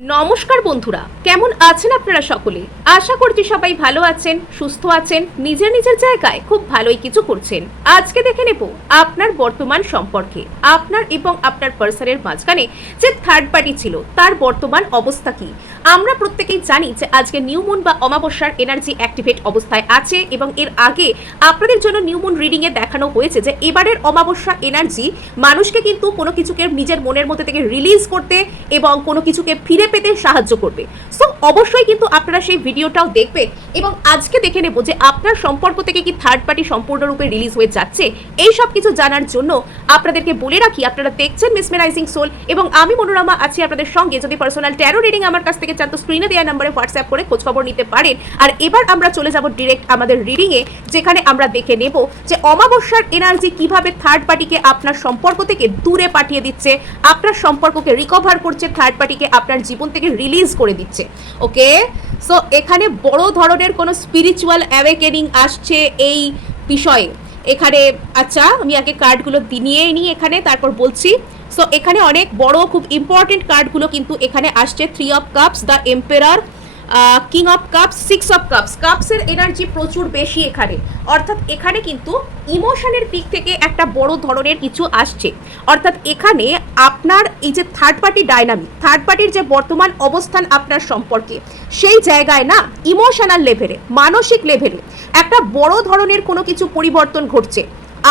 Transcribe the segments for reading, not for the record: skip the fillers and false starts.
নমস্কার বন্ধুরা, কেমন আছেন আপনারা সকলে? আশা করছি সবাই ভালো আছেন, সুস্থ আছেন, নিজের নিজের জায়গায় খুব ভালোই কিছু করছেন। আজকে দেখে নেব আপনার বর্তমান সম্পর্কে আপনার এবং আপনার পার্সনের মাঝখানে যে থার্ড পার্টি ছিল তার বর্তমান অবস্থা কি। আমরা প্রত্যেকেই জানি যে আজকে নিউ মুন বা অমাবস্যার এনার্জি অ্যাক্টিভেট অবস্থায় আছে এবং এর আগে আপনাদের জন্য নিউ মুন রিডিং এ দেখানো হয়েছে যে এবারের অমাবস্যা এনার্জি মানুষকে কিন্তু কোনো কিছুকে নিজের মনের মধ্যে থেকে রিলিজ করতে এবং কোনো কিছুকে ফিরে পেতে সাহায্য করবে। সো অবশ্যই কিন্তু আপনারা সেই ভিডিওটাও দেখবে এবং আজকে দেখে নেব যে আপনার সম্পর্ক থেকে কি থার্ড পার্টি সম্পূর্ণরূপে রিলিজ হয়ে যাচ্ছে। এই সব কিছু জানার জন্য আপনাদেরকে বলে রাখি, আপনারা দেখছেন মেসমেরাইজিং সোল এবং আমি মনোরমা আছি আপনাদের সঙ্গে। যদি পার্সোনাল ট্যারো রিডিং আমার কাছ থেকে চান তো স্ক্রিনে দেওয়া নম্বরে হোয়াটসঅ্যাপ করে খোঁজখবর নিতে পারেন। আর এবার আমরা চলে যাব ডিরেক্ট আমাদের রিডিং এ, যেখানে আমরা দেখে নেব যে অমাবস্যার এনার্জি কিভাবে থার্ড পার্টিকে আপনার সম্পর্ক থেকে দূরে পাঠিয়ে দিচ্ছে, আপনার সম্পর্ককে রিকভার করছে, থার্ড পার্টিকে আপনার জীবন থেকে রিলিজ করে দিচ্ছে। ওকে, সো এখানে বড় ধরনের কোনো স্পিরিচুয়াল অ্যাওয়েকেনিং আসছে এই বিষয়ে। এখানে আচ্ছা আমি আগে কার্ডগুলো নিয়েই নিই এখানে, তারপর বলছি। সো এখানে অনেক বড় খুব ইম্পর্টেন্ট কার্ডগুলো কিন্তু এখানে আসছে। 3 of cups, the emperor, king of cups, 6 of cups. কাপসের এনার্জি প্রচুর বেশি এখানে, অর্থাৎ এখানে কিন্তু ইমোশনের দিক থেকে একটা বড় ধরনের কিছু আসছে। অর্থাৎ এখানে আপনার এই যে থার্ড পার্টি ডাইনামিক, থার্ড পার্টির যে বর্তমান অবস্থান আপনার সম্পর্কে, সেই জায়গায় না ইমোশনাল লেভেলে, মানসিক লেভেলে একটা বড় ধরনের কোনো কিছু পরিবর্তন ঘটছে।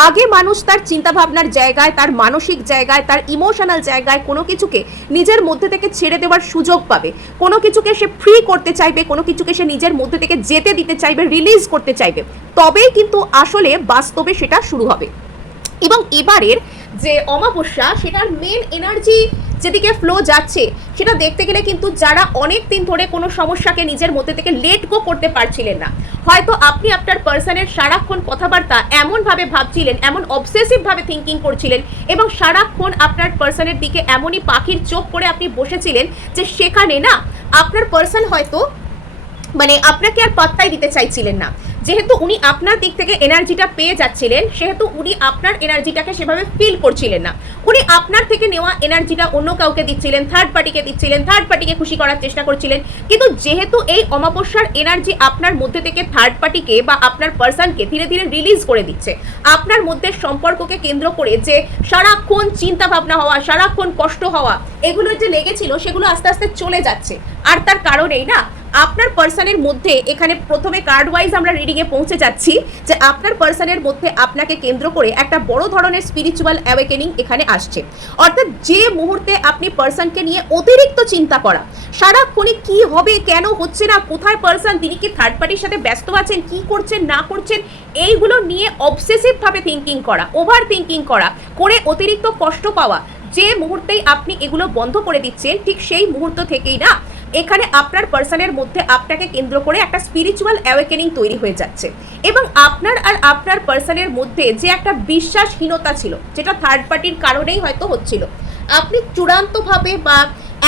আগে মানুষ তার চিন্তাভাবনার জায়গায়, তার মানসিক জায়গায়, তার ইমোশনাল জায়গায় কোনো কিছুকে নিজের মধ্যে থেকে ছেড়ে দেওয়ার সুযোগ পাবে, কোনো কিছুকে সে ফ্রি করতে চাইবে, কোনো কিছুকে সে নিজের মধ্যে থেকে যেতে দিতে চাইবে, রিলিজ করতে চাইবে, তবেই কিন্তু আসলে বাস্তবে সেটা শুরু হবে। এবং এবারের যে অমাবস্যা সেটার মেন এনার্জি যেদিকে ফ্লো যাচ্ছে সেটা দেখতে গেলে কিন্তু যারা অনেক দিন ধরে কোনো সমস্যাকে নিজের মধ্যে থেকে লেট গো করতে পারছিলেন না, হয়তো আপনি আপনার পার্সনের সারাক্ষণ কথাবার্তা এমনভাবে ভাবছিলেন, এমন অবসেসিভভাবে থিঙ্কিং করছিলেন এবং সারাক্ষণ আপনার পার্সনের দিকে এমনই পাখির চোখ করে আপনি বসেছিলেন যে সেখানে না আপনার পার্সন হয়তো মানে আপনাকে আর পাত্তাই দিতে চাইছিলেন না। যেহেতু উনি আপনার দিক থেকে এনার্জিটা পেয়ে যাচ্ছিলেন, সেহেতু উনি আপনার এনার্জিটাকে সেভাবে ফিল করছিলেন না। উনি আপনার থেকে নেওয়া এনার্জিটা অন্য কাউকে দিচ্ছিলেন, থার্ড পার্টিকে দিচ্ছিলেন, থার্ড পার্টিকে খুশি করার চেষ্টা করছিলেন। কিন্তু যেহেতু এই অমাবস্যার এনার্জি আপনার মধ্যে থেকে থার্ড পার্টিকে বা আপনার পার্সনকে ধীরে ধীরে রিলিজ করে দিচ্ছে, আপনার মধ্যে সম্পর্ককে কেন্দ্র করে যে সারাক্ষণ চিন্তা ভাবনা হওয়া, সারাক্ষণ কষ্ট হওয়া, এগুলো যে লেগেছিল সেগুলো আস্তে আস্তে চলে যাচ্ছে। আর তার কারণেই না আপনার পার্সনের মধ্যে, এখানে প্রথমে কার্ড ওয়াইজ আমরা রিডিংয়ে পৌঁছে যাচ্ছি যে আপনার পার্সনের মধ্যে আপনাকে কেন্দ্র করে একটা বড় ধরনের স্পিরিচুয়াল অ্যাওয়েকেনিং এখানে আসছে। অর্থাৎ যে মুহূর্তে আপনি পার্সনকে নিয়ে অতিরিক্ত চিন্তা করা, সারাক্ষণই কি হবে, কেন হচ্ছে না, কোথায় পার্সন, তিনি কি থার্ড পার্টির সাথে ব্যস্ত আছেন, কি করছেন না করছেন, এইগুলো নিয়ে অবসেসিভভাবে থিঙ্কিং করা, ওভার থিঙ্কিং করা করে অতিরিক্ত কষ্ট পাওয়া, যে মুহূর্তেই আপনি এগুলো বন্ধ করে দিচ্ছেন ঠিক সেই মুহূর্ত থেকেই না এখানে আপনার পার্সনের মধ্যে আপনাকে কেন্দ্র করে একটা স্পিরিচুয়াল অ্যাওয়েকেনিং তৈরি হয়ে যাচ্ছে। এবং আপনার আর আপনার পার্সনের মধ্যে যে একটা বিশ্বাসহীনতা ছিল, যেটা থার্ড পার্টির কারণেই হয়তো হচ্ছিল, আপনি চূড়ান্তভাবে বা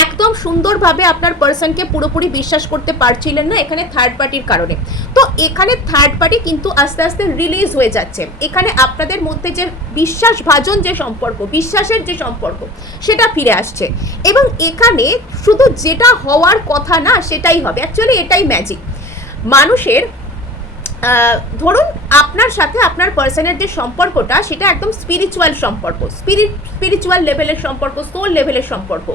একদম সুন্দরভাবে আপনার পার্সনকে পুরোপুরি বিশ্বাস করতে পারছিলেন না এখানে থার্ড পার্টির কারণে। তো এখানে থার্ড পার্টি কিন্তু আস্তে আস্তে রিলিজ হয়ে যাচ্ছে। এখানে আপনাদের মধ্যে যে বিশ্বাসভাজন যে সম্পর্ক, বিশ্বাসের যে সম্পর্ক, সেটা ফিরে আসছে। এবং এখানে শুধু যেটা হওয়ার কথা না সেটাই হবে। অ্যাকচুয়ালি এটাই ম্যাজিক মানুষের। ধরুন আপনার সাথে আপনার পার্সনের যে সম্পর্কটা সেটা একদম স্পিরিচুয়াল সম্পর্ক, স্পিরিচুয়াল লেভেলের সম্পর্ক, সোল লেভেলের সম্পর্ক।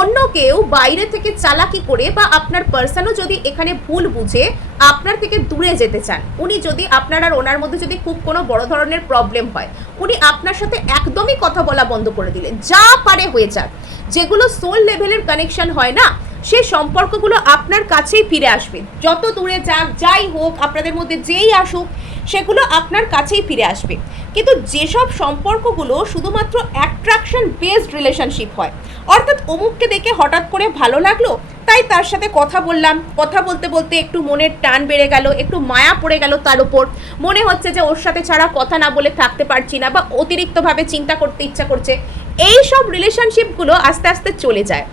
অন্য কেউ বাইরে থেকে চালাকি করে বা আপনার পার্সনও যদি এখানে ভুল বুঝে আপনার থেকে দূরে যেতে চান, উনি যদি আপনার আর ওনার মধ্যে যদি খুব কোনো বড় ধরনের প্রবলেম হয়, উনি আপনার সাথে একদমই কথা বলা বন্ধ করে দিলেন, যা পারে হয়ে যাক। যেগুলো সোল লেভেলের কানেকশন হয় না, সেই সম্পর্কগুলো আপনার কাছেই ফিরে আসবে। যত দূরে যাক, যাই হোক, আপনাদের মধ্যে যেই আসুক, সেগুলো আপনার কাছেই ফিরে আসবে। কিন্তু যেসব সম্পর্কগুলো শুধুমাত্র অ্যাট্রাকশন বেসড রিলেশনশিপ হয়, অর্থাৎ অমুককে দেখে হঠাৎ করে ভালো লাগলো, তাই তার সাথে কথা বললাম, কথা বলতে বলতে একটু মনের টান বেড়ে গেল, একটু মায়া পড়ে গেল তার উপর, মনে হচ্ছে যে ওর সাথে ছাড়া কথা না বলে থাকতে পারছি না বা অতিরিক্তভাবে চিন্তা করতে ইচ্ছা করছে, এই সব রিলেশনশিপগুলো আস্তে আস্তে চলে যায়।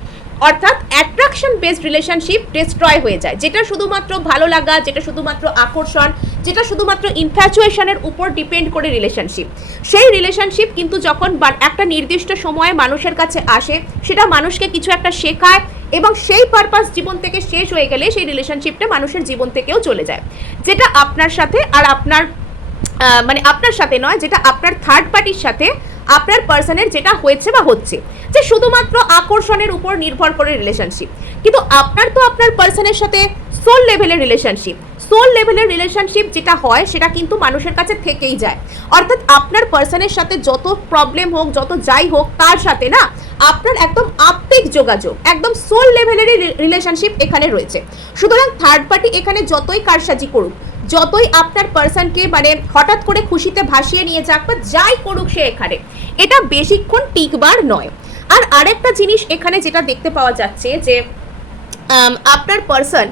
অর্থাৎ অ্যাট্রাকশন বেসড রিলেশনশিপ ডিস্ট্রয় হয়ে যায়। যেটা শুধুমাত্র ভালো লাগা, যেটা শুধুমাত্র আকর্ষণ, যেটা শুধুমাত্র ইনফ্যাচুয়েশনের উপর ডিপেন্ড করে রিলেশনশিপ, সেই রিলেশনশিপ কিন্তু যখন একটা নির্দিষ্ট সময়ে মানুষের কাছে আসে, সেটা মানুষকে কিছু একটা শেখায় এবং সেই পারপাস জীবন থেকে শেষ হয়ে গেলে সেই রিলেশনশিপটা মানুষের জীবন থেকেও চলে যায়, যেটা আপনার সাথে আর আপনার মানে আপনার সাথে নয়, যেটা আপনার থার্ড পার্টির সাথে আপনার পার্সনের যেটা হয়েছে বা হচ্ছে, যে শুধুমাত্র আকর্ষণের উপর নির্ভর করে রিলেশনশিপ। কিন্তু আপনার তো আপনার পার্সনের সাথে সোল লেভেলের রিলেশনশিপ, সোল লেভেলের রিলেশনশিপ যেটা হয় সেটা কিন্তু মানুষের কাছে থেকেই যায়। অর্থাৎ আপনার পার্সনের সাথে যত প্রবলেম হোক, যত যাই হোক, তার সাথে না আপনার একদম আত্মিক যোগাযোগ, একদম সোল লেভেলেরই রিলেশনশিপ এখানে রয়েছে। সুতরাং থার্ড পার্টি এখানে যতই কারসাজি করুক, যতই আপনার পার্সনকে মানে হঠাৎ করে খুশিতে ভাসিয়ে নিয়ে যাক বা যাই করুক সে এখানে, এটা বেশিক্ষণ টিকবার নয়। আর আরেকটা জিনিস এখানে যেটা দেখতে পাওয়া যাচ্ছে যে আপনার পার্সন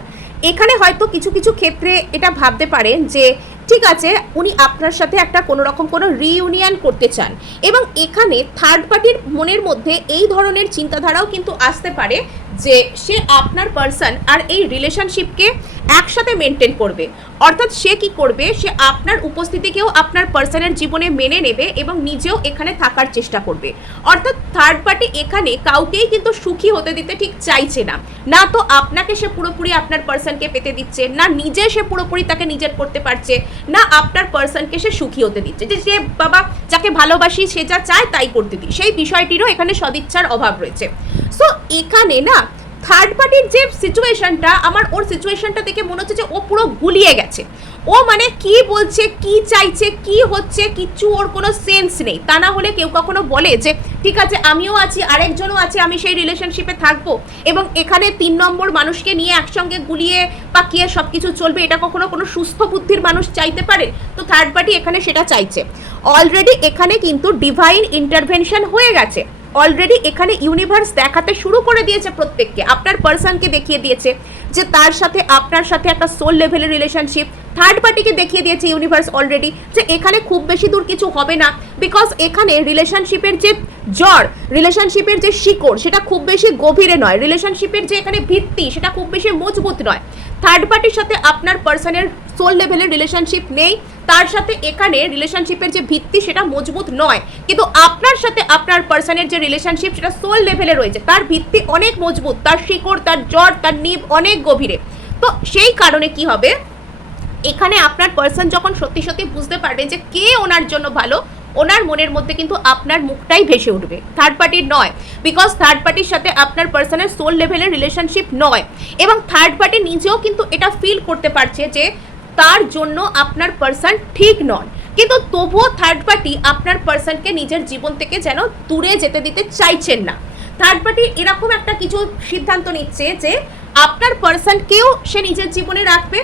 এখানে হয়তো কিছু কিছু ক্ষেত্রে এটা ভাবতে পারেন যে ঠিক আছে উনি আপনার সাথে একটা কোনো রকম কোনো রিইউনিয়ন করতে চান, এবং এখানে থার্ড পার্টির মনের মধ্যে এই ধরনের চিন্তাধারাও কিন্তু আসতে পারে যে সে আপনার পার্সন আর এই রিলেশনশিপকে একসাথে মেনটেন করবে। অর্থাৎ সে কি করবে, সে আপনার উপস্থিতিকেও আপনার পার্সনের জীবনে মেনে নেবে এবং নিজেও এখানে থাকার চেষ্টা করবে। অর্থাৎ থার্ড পার্টি এখানে কাউকেই কিন্তু সুখী হতে দিতে ঠিক চাইছে না, না তো আপনাকে সে পুরোপুরি আপনার পার্সনকে পেতে দিচ্ছে, না নিজে সে পুরোপুরি তাকে নিজের করতে পারছে, না আপনার পার্সনকে সে সুখী হতে দিচ্ছে, যে সে বাবা যাকে ভালোবাসি সে যা চায় তাই করতে দিই, সেই বিষয়টিরও এখানে সদিচ্ছার অভাব রয়েছে। সো এখানে না থার্ড পার্টির যে সিচুয়েশনটা, আমার ওর সিচুয়েশনটা দেখে মনে হচ্ছে যে ও পুরো গুলিয়ে গেছে। ও মানে কি বলছে, কি চাইছে, কি হচ্ছে, কিচ্ছু ওর কোনো সেন্স নেই। তা না হলে কেউ কখনো বলে যে ঠিক আছে আমিও আছি, আরেকজনও আছে, আমি সেই রিলেশনশিপে থাকবো এবং এখানে 3 নম্বর মানুষকে নিয়ে একসঙ্গে গুলিয়ে পাকিয়ে সব কিছু চলবে, এটা কখনো কোনো সুস্থ বুদ্ধির মানুষ চাইতে পারে? তো থার্ড পার্টি এখানে সেটা চাইছে। অলরেডি এখানে কিন্তু ডিভাইন ইন্টারভেনশন হয়ে গেছে, অলরেডি এখানে ইউনিভার্স দেখাতে শুরু করে দিয়েছে প্রত্যেককে, আপনার পার্সনকে দেখিয়ে দিয়েছে যে তার সাথে আপনার সাথে একটা সোল লেভেলের রিলেশনশিপ। থার্ড পার্টিকে দেখিয়ে দিয়েছে ইউনিভার্স অলরেডি যে এখানে খুব বেশি দূর কিছু হবে না, বিকজ এখানে রিলেশনশিপের যে জড়, রিলেশনশিপের যে শিকড় সেটা খুব বেশি গভীরে নয়, রিলেশনশিপের যে এখানে ভিত্তি সেটা খুব বেশি মজবুত নয়। থার্ড পার্টির সাথে আপনার পার্সনের সোল লেভেলের রিলেশনশিপ নেই, তার সাথে এখানে রিলেশনশিপের যে ভিত্তি সেটা মজবুত নয়, কিন্তু আপনার সাথে আপনার পার্সনের যে রিলেশনশিপ সেটা সোল লেভেলে রয়েছে, তার ভিত্তি অনেক মজবুত, তার শিকড়, তার জড়, তার নিব অনেক গভীরে। তো সেই কারণে কি হবে, এখানে আপনার পার্সন যখন সত্যি সত্যি বুঝতে পারবে যে কে ওনার জন্য ভালো, ওনার মনের মধ্যে কিন্তু আপনার মুখটাই ভেসে উঠবে, থার্ড পার্টির নয়। বিকজ থার্ড পার্টির সাথে আপনার পার্সনের সোল লেভেলের রিলেশনশিপ নয়, এবং থার্ড পার্টি নিজেও কিন্তু এটা ফিল করতে পারছে যে তার জন্য আপনার পার্সন ঠিক নন, কিন্তু তবুও থার্ড পার্টি আপনার পার্সনকে নিজের জীবন থেকে যেন দূরে যেতে দিতে চাইছেন না। থার্ড পার্টি এরকম একটা কিছু সিদ্ধান্ত নিচ্ছে যে আপনার পার্সনকেও সে নিজের জীবনে রাখবে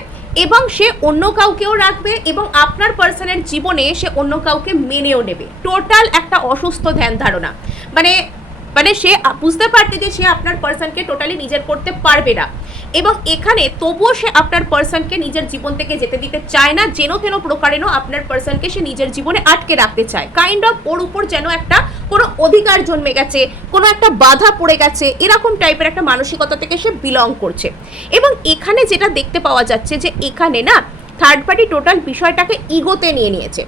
এবং সে অন্য কাউকেও রাখবে, এবং আপনার পার্সনের জীবনে সে অন্য কাউকে মেনেও নেবে। টোটাল একটা অসুস্থ ধ্যান ধারণা, মানে সে বুঝতে পারতে যে সে আপনার পার্সনকে টোটালি নিজের করতে পারবে না, এবং এখানে তবুও সে আপনার পার্সনকে নিজের জীবন থেকে যেতে দিতে চায় না, যেন তেন প্রকারেনও আপনার পার্সনকে সে নিজের জীবনে আটকে রাখতে চায়। কাইন্ড অফ ওর উপর যেন একটা কোনো অধিকার জন্মে গেছে, কোনো একটা বাধা পড়ে গেছে, এরকম টাইপের একটা মানসিকতা থেকে সে বিলং করছে। এবং এখানে যেটা দেখতে পাওয়া যাচ্ছে যে এখানে না থার্ড পার্টি টোটাল বিষয়টাকে ইগোতে নিয়ে নিয়েছে,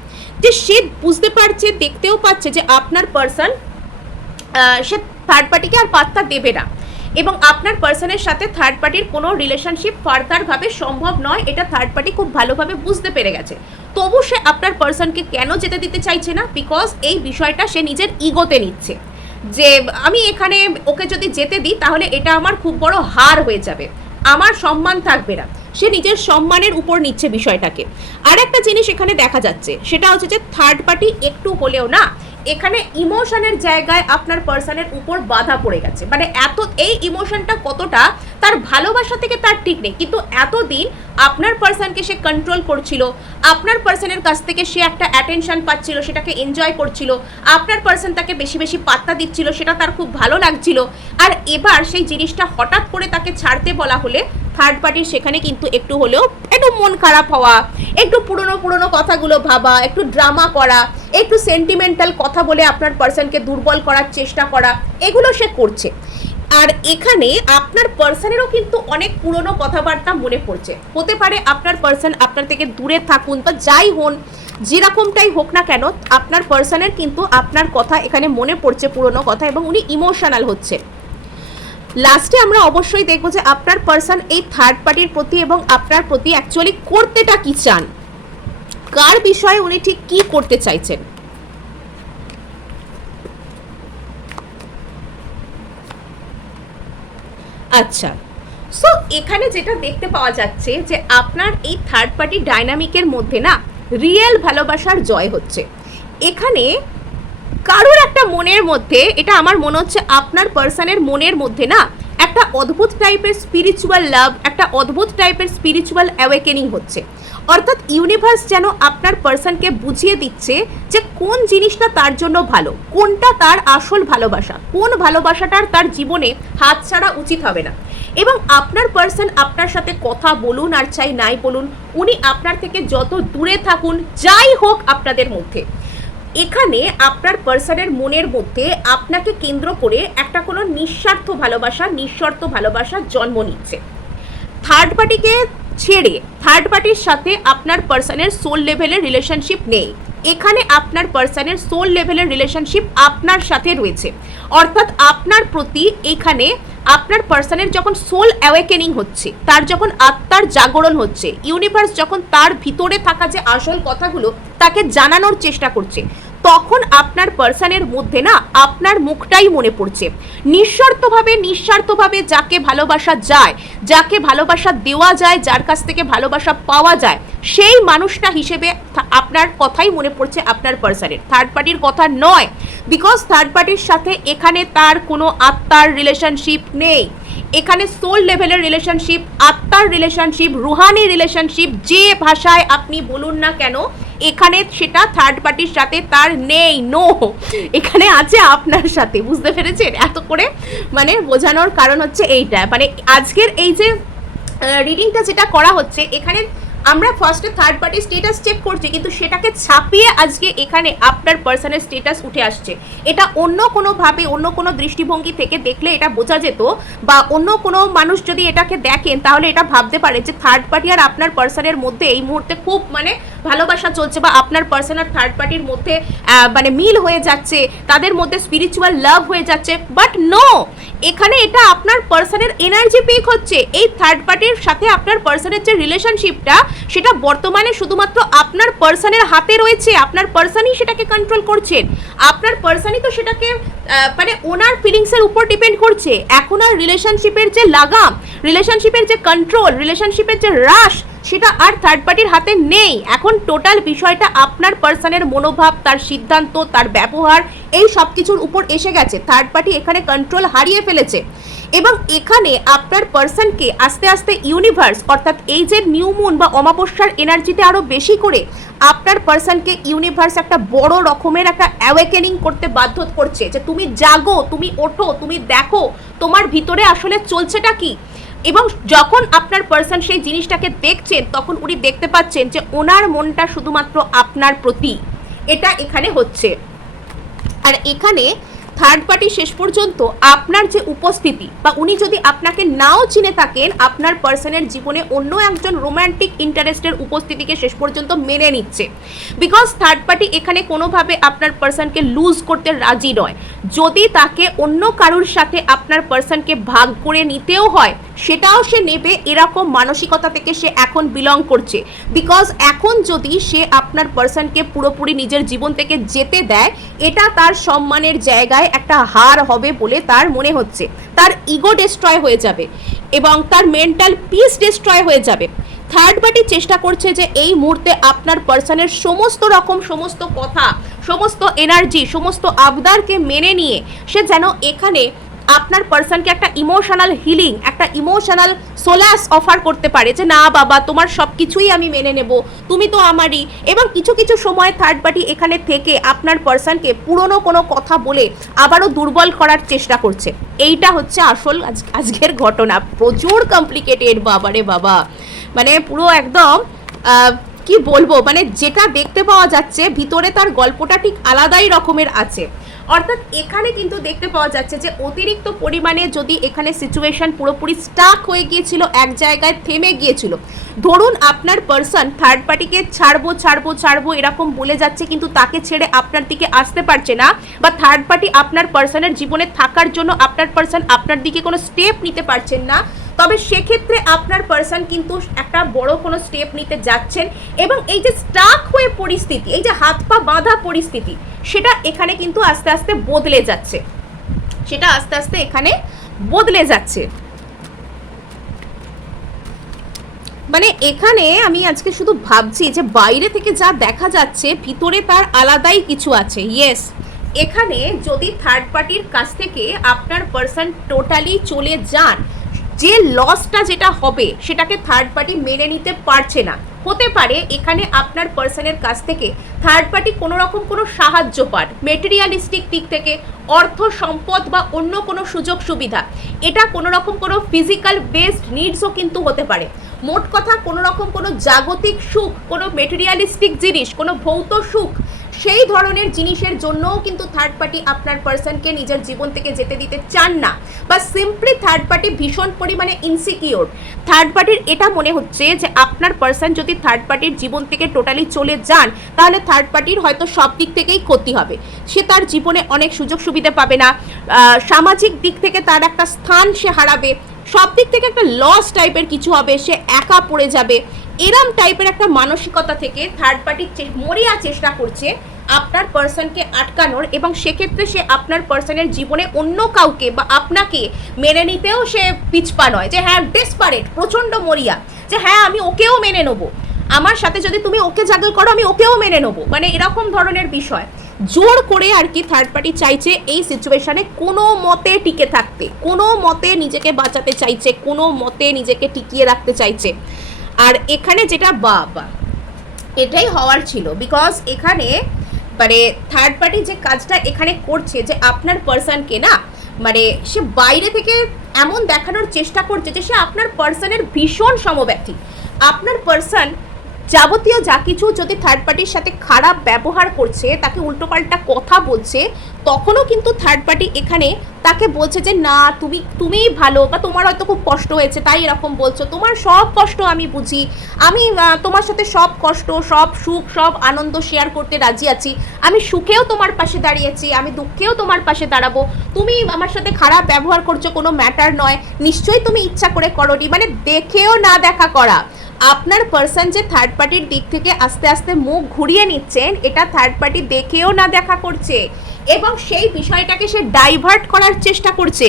যে সে বুঝতে পারছে, দেখতেও পাচ্ছে যে আপনার পার্সন সে থার্ড পার্টিকে আর পাত্তা দেবে না, এবং আপনার পার্সনের সাথে থার্ড পার্টির কোনো রিলেশনশিপ ফার্দারভাবে সম্ভব নয়, এটা থার্ড পার্টি খুব ভালোভাবে বুঝতে পেরে গেছে। তবু সে আপনার পার্সনকে কেন যেতে দিতে চাইছে না, বিকজ এই বিষয়টা সে নিজের ইগোতে নিচ্ছে, যে আমি এখানে ওকে যদি যেতে দিই তাহলে এটা আমার খুব বড় হার হয়ে যাবে, আমার সম্মান থাকবে না। সে নিজের সম্মানের উপর নিচ্ছে বিষয়টাকে। আর একটা জিনিস এখানে দেখা যাচ্ছে সেটা হচ্ছে যে থার্ড পার্টি একটু হলেও না এখানে ইমোশনের জায়গায় আপনার পার্সনের উপর বাধা পড়ে গেছে, মানে এত এই ইমোশনটা কতটা তার ভালোবাসা থেকে তার ঠিক নেই, কিন্তু এতদিন আপনার পার্সনকে সে কন্ট্রোল করছিল, আপনার পার্সনের কাছ থেকে সে একটা অ্যাটেনশন পাচ্ছিল, সেটাকে এনজয় করছিল, আপনার পার্সন তাকে বেশি বেশি পাত্তা দিচ্ছিল, সেটা তার খুব ভালো লাগছিল। আর এবার সেই জিনিসটা হঠাৎ করে তাকে ছাড়তে বলা হলে থার্ড পার্টির সেখানে কিন্তু একটু হলেও একটু মন খারাপ হওয়া, একটু পুরনো কথাগুলো ভাবা, একটু ড্রামা করা, একটু সেন্টিমেন্টাল কথা বলে আপনার পার্সনকে দুর্বল করার চেষ্টা করা, এগুলো সে করছে। আর এখানে আপনার পার্সনেরও কিন্তু অনেক পুরনো কথাবার্তা মনে পড়ছে, হতে পারে আপনার পার্সন আপনার থেকে দূরে থাকুন বা যাই হন, যেরকমটাই হোক না কেন আপনার পার্সনের কিন্তু আপনার কথা এখানে মনে পড়ছে, পুরনো কথা, এবং উনি ইমোশনাল হচ্ছে। লাস্টে আমরা অবশ্যই দেখবো যে আপনার পার্সন এই থার্ড পার্টির প্রতি এবং আপনার প্রতি অ্যাকচুয়ালি করতেটা কি চান, কার বিষয়ে উনি ঠিক কি করতে চাইছেন। আচ্ছা, সো এখানে যেটা দেখতে পাওয়া যাচ্ছে যে আপনার এই থার্ড পার্টি ডাইনামিকের মধ্যে না রিয়েল ভালোবাসার জয় হচ্ছে। এখানে কারোর একটা মনের মধ্যে, এটা আমার মনে হচ্ছে আপনার পার্সনের মনের মধ্যে না একটা অদ্ভুত টাইপের স্পিরিচুয়াল লাভ, একটা অদ্ভুত টাইপের স্পিরিচুয়াল অ্যাওয়েকেনিং হচ্ছে। অর্থাৎ ইউনিভার্স যেন আপনার পার্সনকে বুঝিয়ে দিচ্ছে যে কোন জিনিসটা তার জন্য ভালো, কোনটা তার আসল ভালোবাসা, কোন ভালোবাসাটার তার জীবনে হাত ছাড়া উচিত হবে না। এবং আপনার পার্সন আপনার সাথে কথা বলুন আর চাই নাই বলুন, উনি আপনার থেকে যত দূরে থাকুন, যাই হোক আপনাদের মধ্যে, এখানে আপনার পার্সনের মনের মধ্যে আপনাকে কেন্দ্র করে একটা কোনো নিঃস্বার্থ ভালোবাসা, নিঃশর্ত ভালোবাসা জন্ম নিচ্ছে। থার্ড পার্টিকে ছেড়ে থার্ড পার্টির সাথে আপনার পার্সনের সোল লেভেলের রিলেশনশিপ নেই। এখানে আপনার পার্সনের সোল লেভেলের রিলেশনশিপ আপনার সাথে রয়েছে। অর্থাৎ আপনার প্রতি এখানে আপনার পার্সনের যখন সোল অ্যাওয়েকেনিং হচ্ছে, তার যখন আত্মার জাগরণ হচ্ছে, ইউনিভার্স যখন তার ভিতরে থাকা যে আসল কথাগুলো তাকে জানানোর চেষ্টা করছে, তখন আপনার পার্সনের মধ্যে না আপনার মুখটাই মনে পড়ছে। নিঃস্বার্থভাবে যাকে ভালোবাসা যায়, যাকে ভালোবাসা দেওয়া যায়, যার কাছ থেকে ভালোবাসা পাওয়া যায়, সেই মানুষটা হিসেবে আপনার কথাই মনে পড়ছে আপনার পার্সনের, থার্ড পার্টির কথা নয়। বিকজ থার্ড পার্টির সাথে এখানে তার কোনো আত্মার রিলেশনশিপ নেই। এখানে সোল লেভেলের রিলেশনশিপ, আত্মার রিলেশনশিপ, রুহানি রিলেশনশিপ, যে ভাষায় আপনি বলুন না কেন, এখানে সেটা থার্ড পার্টির সাথে তার নেই। নো, এখানে আছে আপনার সাথে। বুঝতে পেরেছেন? এত করে মানে বোঝানোর কারণ হচ্ছে এইটা, মানে আজকের এই যে রিডিংটা যেটা করা হচ্ছে, এখানে আমরা ফার্স্টে থার্ড পার্টি স্টেটাস চেক করছি, কিন্তু সেটাকে ছাপিয়ে আজকে এখানে আপনার পার্সনের স্টেটাস উঠে আসছে। এটা অন্য কোনোভাবে, অন্য কোনো দৃষ্টিভঙ্গি থেকে দেখলে এটা বোঝা যেত, বা অন্য কোনো মানুষ যদি এটাকে দেখেন তাহলে এটা ভাবতে পারে যে থার্ড পার্টি আর আপনার পার্সনের মধ্যে এই মুহূর্তে খুব মানে ভালোবাসা চলছে, বা আপনার পার্সন আর থার্ড পার্টির মধ্যে মানে মিল হয়ে যাচ্ছে, তাদের মধ্যে স্পিরিচুয়াল লাভ হয়ে যাচ্ছে। বাট নো, এখানে এটা আপনার পার্সনের এনার্জি পিক হচ্ছে। এই থার্ড পার্টির সাথে আপনার পার্সনের যে রিলেশনশিপটা, সেটা বর্তমানে শুধুমাত্র আপনার পার্সনের হাতে রয়েছে। আপনার পার্সনই সেটাকে কন্ট্রোল করছেন, আপনার পার্সনই তো সেটাকে মানে ওনার ফিলিংসের উপর ডিপেন্ড করছে। এখন আর রিলেশনশিপের যে লাগাম, রিলেশনশিপের যে কন্ট্রোল, রিলেশনশিপের যে রাশ, সেটা আর থার্ড পার্টির হাতে নেই। এখন টোটাল বিষয়টা আপনার পার্সনের মনোভাব, তার সিদ্ধান্ত, তার ব্যবহার, এই সব কিছুর উপর এসে গেছে। থার্ড পার্টি এখানে কন্ট্রোল হারিয়ে ফেলেছে। এবং এখানে আপনার পার্সনকে আস্তে আস্তে ইউনিভার্স, অর্থাৎ এই যে নিউ মুন বা অমাবস্যার এনার্জিতে আরও বেশি করে আপনার পার্সনকে ইউনিভার্স একটা বড় রকমের একটা অ্যাওয়েকেনিং করতে বাধ্য করছে, যে তুমি জাগো, তুমি ওঠো, তুমি দেখো তোমার ভিতরে আসলে চলছেটা কি। এবং যখন আপনার পার্সন সেই জিনিসটাকে দেখছেন, তখন উনি দেখতে পাচ্ছেন যে ওনার মনটা শুধুমাত্র আপনার প্রতি, এটা এখানে হচ্ছে। আর এখানে থার্ড পার্টি শেষ পর্যন্ত আপনার যে উপস্থিতি, বা উনি যদি আপনাকে নাও চিনে থাকেন, আপনার পার্সনের জীবনে অন্য একজন রোম্যান্টিক ইন্টারেস্টের উপস্থিতিকে শেষ পর্যন্ত মেনে নিচ্ছে। বিকজ থার্ড পার্টি এখানে কোনোভাবে আপনার পার্সনকে লুজ করতে রাজি নয়। যদি তাকে অন্য কারোর সাথে আপনার পার্সনকে ভাগ করে নিতেও হয়, সেটাও সে নেবে, এরকম মানসিকতা থেকে সে এখন বিলং করছে। বিকজ এখন যদি সে আপনার পার্সনকে পুরোপুরি নিজের জীবন থেকে যেতে দেয়, এটা তার সম্মানের জায়গায় একটা হার হবে বলে তার মনে হচ্ছে। তার ইগো ডিস্ট্রয় হয়ে যাবে এবং তার মেন্টাল পিস ডিস্ট্রয় হয়ে যাবে। থার্ড পার্টি চেষ্টা করছে যে এই মুহূর্তে আপনার পার্সনের সমস্ত রকম, সমস্ত কথা, সমস্ত এনার্জি, সমস্ত আবদারকে মেনে নিয়ে সে যেন এখানে আপনার পার্সনকে একটা ইমোশনাল হিলিং, একটা ইমোশনাল সোলাস অফার করতে পারে, যে না বাবা, তোমার সব কিছুই আমি মেনে নেব, তুমি তো আমারই। এবং কিছু কিছু সময় থার্ড পার্টি এখানে থেকে আপনার পার্সনকে পুরনো কোনো কথা বলে আবারও দুর্বল করার চেষ্টা করছে। এইটা হচ্ছে আসল আজকের ঘটনা। প্রচুর কমপ্লিকেটেড, বাবারে বাবা, মানে পুরো একদম কি বলবো, মানে যেটা দেখতে পাওয়া যাচ্ছে ভিতরে তার গল্পটা ঠিক আলাদাই রকমের আছে। অর্থাৎ এখানে কিন্তু দেখতে পাওয়া যাচ্ছে যে অতিরিক্ত পরিমাণে যদি এখানে সিচুয়েশন পুরোপুরি স্টাক হয়ে গিয়েছিল, এক জায়গায় থেমে গিয়েছিল, ধরুন আপনার পার্সন থার্ড পার্টিকে ছাড়বো ছাড়বো ছাড়বো এরকম বলে যাচ্ছে, কিন্তু তাকে ছেড়ে আপনার দিকে আসতে পারছে না, বা থার্ড পার্টি আপনার পার্সনের জীবনে থাকার জন্য আপনার পার্সন আপনার দিকে কোনো স্টেপ নিতে পারছেন না, তবে সেক্ষেত্রে আপনার পার্সন কিন্তু একটা বড় কোনো স্টেপ নিতে যাচ্ছেন, এবং এই যে স্টাক হয়ে পরিস্থিতি, এই যে হাত পা বাঁধা পরিস্থিতি, সেটা এখানে কিন্তু আস্তে আস্তে বদলে যাচ্ছে, সেটা আস্তে আস্তে এখানে বদলে যাচ্ছে। মানে এখানে আমি আজকে শুধু ভাবছি যে বাইরে থেকে যা দেখা যাচ্ছে ভিতরে তার আলাদাই কিছু আছে। ইয়েস, এখানে যদি থার্ড পার্টির কাছ থেকে আপনার পার্সন টোটালি চলে যান, যে লসটা যেটা হবে সেটাকে থার্ড পার্টি মেনে নিতে পারছে না। হতে পারে এখানে আপনার পার্সনের কাছ থেকে থার্ড পার্টি কোনো রকম কোনো সাহায্য পান, মেটেরিয়ালিস্টিক দিক থেকে অর্থ সম্পদ বা অন্য কোনো সুযোগ সুবিধা, এটা কোনো রকম কোনো ফিজিক্যাল বেসড নিডসও কিন্তু হতে পারে। মোট কথা কোনো রকম কোনো জাগতিক সুখ, কোনো মেটেরিয়ালিস্টিক জিনিস, কোনো ভৌত সুখ, সেই ধরনের জিনিসের জন্যও কিন্তু থার্ড পার্টি আপনার পার্সনকে নিজের জীবন থেকে যেতে দিতে চান না, বা সিম্পলি থার্ড পার্টি ভীষণ পরিমাণে ইনসিকিওর। থার্ড পার্টির এটা মনে হচ্ছে যে আপনার পার্সন যদি থার্ড পার্টির জীবন থেকে টোটালি চলে যান, তাহলে থার্ড পার্টির হয়তো সব দিক থেকেই ক্ষতি হবে। সে তার জীবনে অনেক সুযোগ সুবিধা পাবে না, সামাজিক দিক থেকে তার একটা স্থান সে হারাবে, সব দিক থেকে একটা লস টাইপের কিছু হবে, সে একা পড়ে যাবে। এরম টাইপের একটা মানসিকতা থেকে থার্ড পার্টি মরিয়া চেষ্টা করছে আপনার পার্সনকে আটকানোর, এবং সেক্ষেত্রে সে আপনার পার্সনের জীবনে অন্য কাউকে বা আপনাকে মেনে নিতেও সে পিছপা নয়, যে হ্যাঁ ডেসপারেট, প্রচণ্ড মরিয়া, যে হ্যাঁ আমি ওকেও মেনে নেবো, আমার সাথে যদি তুমি ওকে জাগল করো আমি ওকেও মেনে নেবো, মানে এরকম ধরনের বিষয় জোর করে আর কি থার্ড পার্টি চাইছে এই সিচুয়েশনে কোনো মতে টিকে থাকতে, কোনো মতে নিজেকে বাঁচাতে চাইছে, কোনো মতে নিজেকে টিকিয়ে রাখতে চাইছে। আর এখানে যেটা বাবা এটাই হওয়ার ছিল, বিকজ এখানে মানে থার্ড পার্টি যে কাজটা এখানে করছে, যে আপনার পার্সনকে না মানে সে বাইরে থেকে এমন দেখানোর চেষ্টা করছে যে সে আপনার পার্সনের ভীষণ সমব্যক্তি। আপনার পার্সন যাবতীয় যা কিছু যদি থার্ড পার্টির সাথে খারাপ ব্যবহার করছে, তাকে উল্টোপাল্টা কথা বলছে, তখনও কিন্তু থার্ড পার্টি এখানে তাকে বলছে যে না তুমিই ভালো, বা তোমার হয়তো খুব কষ্ট হয়েছে তাই এরকম বলছো, তোমার সব কষ্ট আমি বুঝি, আমি তোমার সাথে সব কষ্ট, সব সুখ, সব আনন্দ শেয়ার করতে রাজি আছি, আমি সুখেও তোমার পাশে দাঁড়িয়েছি, আমি দুঃখেও তোমার পাশে দাঁড়াবো, তুমি আমার সাথে খারাপ ব্যবহার করছো কোনো ম্যাটার নয়, নিশ্চয়ই তুমি ইচ্ছা করে করোনি, মানে দেখেও না দেখা করা। আপনার পার্সন যে থার্ড পার্টির দিক থেকে আস্তে আস্তে মুখ ঘুরিয়ে নিচ্ছেন, এটা থার্ড পার্টি দেখেও না দেখা করছে, এবং সেই বিষয়টাকে সে ডাইভার্ট করার চেষ্টা করছে।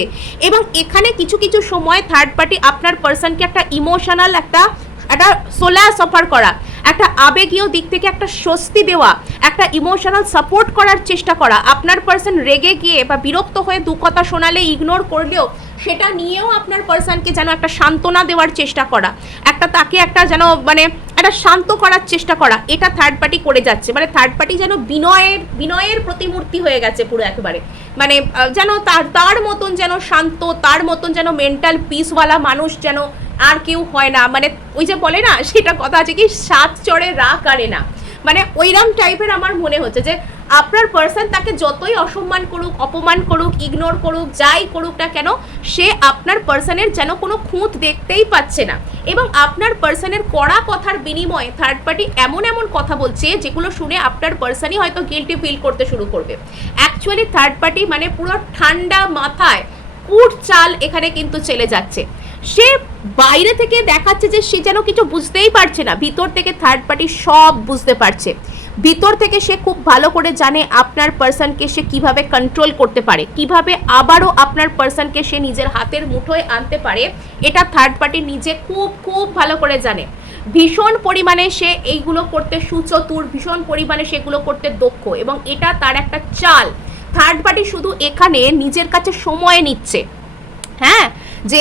এবং এখানে কিছু কিছু সময় থার্ড পার্টি আপনার পার্সনকে একটা ইমোশনাল একটা সোলাস অফার করা, একটা আবেগীয় দিক থেকে একটা স্বস্তি দেওয়া, একটা ইমোশনাল সাপোর্ট করার চেষ্টা করা। আপনার পার্সন রেগে গিয়ে বা বিরক্ত হয়ে দু কথা শোনালে ইগনোর করলেও সেটা নিয়েও আপনার পার্সনকে যেন একটা সান্ত্বনা দেওয়ার চেষ্টা করা, একটা তাকে একটা যেন একটা শান্ত করার চেষ্টা করা, এটা থার্ড পার্টি করে যাচ্ছে। মানে থার্ড পার্টি যেন বিনয়ের প্রতিমূর্তি হয়ে গেছে পুরো একেবারে, মানে যেন তার মতন যেন শান্ত, তার মতন যেন মেন্টাল পিসওয়ালা মানুষ যেন আর কেউ হয় না। মানে ওই যে বলে না, সেটা কথা আছে কি, সাত চড়ে রা কারে না, মানে ওইরকম টাইপের আমার মনে হচ্ছে যে আপনার পার্সন তাকে যতই অসম্মান করুক, অপমান করুক, ইগনোর করুক, যাই করুক না কেন, সে আপনার পার্সনের যেন কোনো খুঁত দেখতেই পাচ্ছে না। এবং আপনার পার্সনের কড়া কথার বিনিময়ে থার্ড পার্টি এমন কথা বলছে যেগুলো শুনে আপনার পার্সনই হয়তো গিল্টি ফিল করতে শুরু করবে। অ্যাকচুয়ালি থার্ড পার্টি মানে পুরো ঠান্ডা মাথায় কুট চাল এখানে কিন্তু চলে যাচ্ছে। সে বাইরে থেকে দেখাচ্ছে যে সে যেন কিছু বুঝতেই পারছে না, ভিতর থেকে থার্ড পার্টি সব বুঝতে পারছে। ভিতর থেকে সে খুব ভালো করে জানে আপনার পার্সনকে সে কিভাবে কন্ট্রোল করতে পারে, কিভাবে আবারও আপনার পার্সনকে সে নিজের হাতের মুঠোয় আনতে পারে, এটা থার্ড পার্টি নিজে খুব ভালো করে জানে। ভীষণ পরিমাণে সে এইগুলো করতে সুচতুর, ভীষণ পরিমাণে সেগুলো করতে দক্ষ, এবং এটা তার একটা চাল। থার্ড পার্টি শুধু এখানে নিজের কাছে সময় নিচ্ছে, হ্যাঁ, যে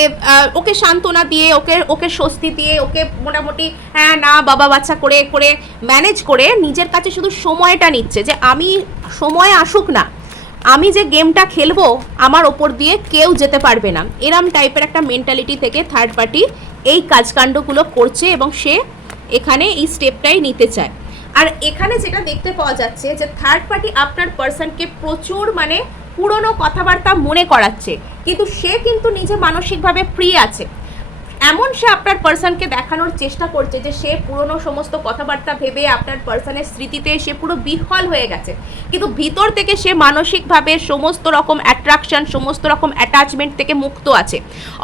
ওকে সান্ত্বনা দিয়ে, ওকে স্বস্তি দিয়ে, ওকে মোটামুটি হ্যাঁ না বাবা বাচ্চা করে ম্যানেজ করে নিজের কাছে শুধু সময়টা নিচ্ছে, যে আমি সময় আসুক না, আমি যে গেমটা খেলবো আমার ওপর দিয়ে কেউ যেতে পারবে না, এরম টাইপের একটা মেন্টালিটি থেকে থার্ড পার্টি এই কাজকাণ্ডগুলো করছে, এবং সে এখানে এই স্টেপটাই নিতে চায়। আর এখানে যেটা দেখতে পাওয়া যাচ্ছে যে থার্ড পার্টি আপনার পার্সনকে প্রচুর মানে পুরনো কথাবার্তা মনে করাচ্ছে, কিন্তু সে কিন্তু নিজে মানসিকভাবে ফ্রি আছে। এমন সে আপনার পার্সনকে দেখানোর চেষ্টা করছে যে সে পুরনো সমস্ত কথাবার্তা ভেবে আপনার পার্সনের স্মৃতিতে সে পুরো বিহ্বল হয়ে গেছে, কিন্তু ভিতর থেকে সে মানসিকভাবে সমস্ত রকম অ্যাট্রাকশন, সমস্ত রকম অ্যাটাচমেন্ট থেকে মুক্ত আছে।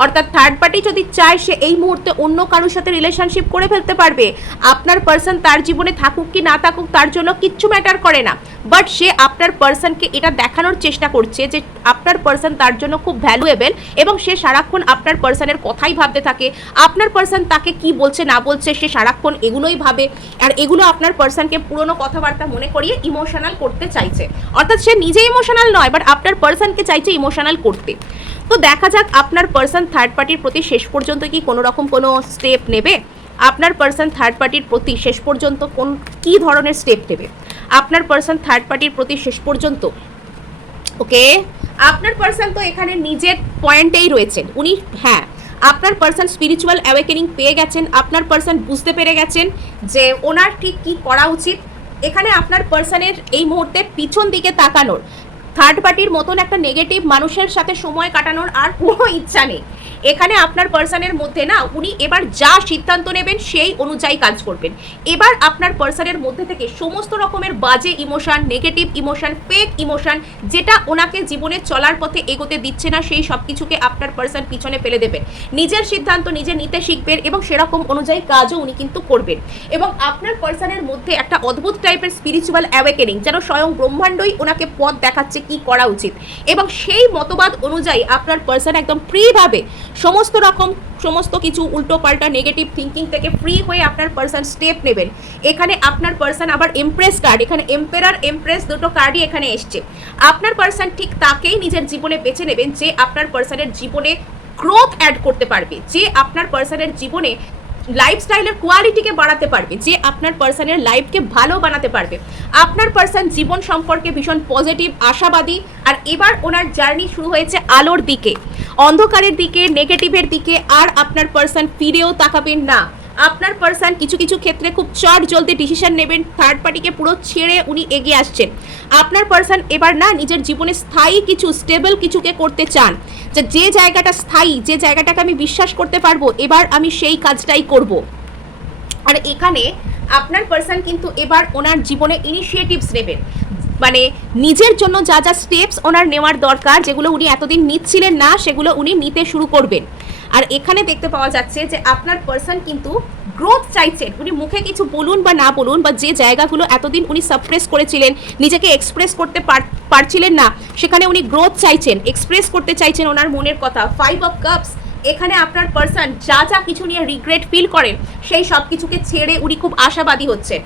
অর্থাৎ থার্ড পার্টি যদি চায় সে এই মুহূর্তে অন্য কারোর সাথে রিলেশনশিপ করে ফেলতে পারবে। আপনার পার্সন তার জীবনে থাকুক কি না থাকুক তার জন্য কিচ্ছু ম্যাটার করে না, বাট সে আপনার পার্সনকে এটা দেখানোর চেষ্টা করছে যে আপনার পার্সন তার জন্য খুব ভ্যালুয়েবল, এবং সে সারাক্ষণ আপনার পার্সনের কথাই ভাবতে থাকে। আপনার পার্সন তাকে কি বলছে না বলছে সে সারাক্ষণ এগুলোই ভাবে, আর এগুলো আপনার পার্সনকে পুরনো কথাবার্তা মনে করিয়ে ইমোশনাল করতে চাইছে। অর্থাৎ সে নিজে ইমোশনাল নয়, বাট আপনার পার্সনকে চাইছে ইমোশনাল করতে। তো দেখা যাক আপনার পার্সন থার্ড পার্টির প্রতি শেষ পর্যন্ত কি কোনো রকম কোনো স্টেপ নেবে। আপনার পার্সন থার্ড পার্টির প্রতি শেষ পর্যন্ত কি ধরনের স্টেপ নেবে। আপনার পার্সন থার্ড পার্টির প্রতি শেষ পর্যন্ত ওকে, আপনার পার্সন তো এখানে নিজের পয়েন্টেই রয়েছেন উনি। হ্যাঁ, আপনার পার্সন স্পিরিচুয়াল অ্যাওয়েকেনিং পেয়ে গেছেন। আপনার পার্সন বুঝতে পেরে গেছেন যে ওনার ঠিক কী করা উচিত। এখানে আপনার পার্সনের এই মুহূর্তে পিছন দিকে তাকানোর, থার্ড পার্টির মতন একটা নেগেটিভ মানুষের সাথে সময় কাটানোর আর কোনো ইচ্ছা নেই। এখানে আপনার পার্সনের মধ্যে না, উনি এবার যা সিদ্ধান্ত নেবেন সেই অনুযায়ী কাজ করবেন। এবার আপনার পার্সনের মধ্যে থেকে সমস্ত রকমের বাজে emotion, negative emotion, fake emotion, যেটা ওনাকে জীবনে চলার পথে এগোতে দিচ্ছে না, সেই সব কিছুকে আপনার পার্সন পিছনে ফেলে দেবেন। নিজের সিদ্ধান্ত নিজে নিতে শিখবেন এবং সেরকম অনুযায়ী কাজও উনি কিন্তু করবেন। এবং আপনার পার্সনের মধ্যে একটা অদ্ভুত টাইপের স্পিরিচুয়াল অ্যাওয়েকেনিং, যেন স্বয়ং ব্রহ্মাণ্ডই ওনাকে পথ দেখাচ্ছে কি করা উচিত, এবং সেই মতবাদ অনুযায়ী আপনার পার্সন একদম ফ্রিভাবে সমস্ত কিছু উল্টো পাল্টা নেগেটিভ থিঙ্কিং থেকে ফ্রি হয়ে আপনার পার্সন স্টেপ নেবেন। এখানে আপনার পার্সন আবার এমপ্রেস কার্ড, এখানে এম্পেরার এমপ্রেস দুটো কার্ডই এখানে এসছে। আপনার পার্সন ঠিক তাকেই নিজের জীবনে বেছে নেবেন যে আপনার পার্সনের জীবনে গ্রোথ অ্যাড করতে পারবে, যে আপনার পার্সনের জীবনে লাইফস্টাইলের কোয়ালিটিকে বাড়াতে পারবে, যে আপনার পার্সনের লাইফকে ভালো বানাতে পারবে। আপনার পার্সন জীবন সম্পর্কে ভীষণ পজিটিভ, আশাবাদী, আর এবার ওনার জার্নি শুরু হয়েছে আলোর দিকে। অন্ধকারের দিকে, নেগেটিভের দিকে আর আপনার পার্সন ফিরেও তাকাবেন না। আপনার পার্সন কিছু কিছু ক্ষেত্রে খুব চট জলদি ডিসিশন নেবেন, থার্ড পার্টিকে পুরো ছেড়ে উনি এগিয়ে আসছেন। আপনার পার্সন এবার না নিজের জীবনে স্থায়ী কিছু, স্টেবল কিছুকে করতে চান, যে জায়গাটা স্থায়ী, যে জায়গাটাকে আমি বিশ্বাস করতে পারবো, এবার আমি সেই কাজটাই করব। আর এখানে আপনার পার্সন কিন্তু এবার ওনার জীবনে ইনিশিয়েটিভস নেবেন, মানে নিজের জন্য যা যা স্টেপস ওনার নেওয়ার দরকার, যেগুলো উনি এতদিন নিচ্ছিলেন না, সেগুলো উনি নিতে শুরু করবেন। আর এখানে দেখতে পাওয়া যাচ্ছে যে আপনার পার্সন কিন্তু গ্রোথ চাইছেন। উনি মুখে কিছু বলুন বা না বলুন, বা যে জায়গাগুলো এতদিন উনি সাপ্রেস করেছিলেন, নিজেকে এক্সপ্রেস করতে পারছিলেন না, সেখানে উনি গ্রোথ চাইছেন, এক্সপ্রেস করতে চাইছেন ওনার মনের কথা। 5 অফ কাপস, এখানে আপনার পার্সন যা যা কিছু নিয়ে রিগ্রেট ফিল করেন সেই সব কিছুকে ছেড়ে উনি খুব আশাবাদী হচ্ছেন।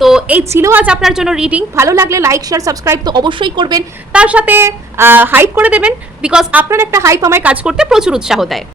তো এই ছিল আজ আপনার জন্য রিডিং। ভালো লাগলে লাইক, শেয়ার, সাবস্ক্রাইব তো অবশ্যই করবেন, তার সাথে হাইপ করে দেবেন, বিকজ আপনার একটা হাইপ আমায় কাজ করতে প্রচুর উৎসাহ দেয়।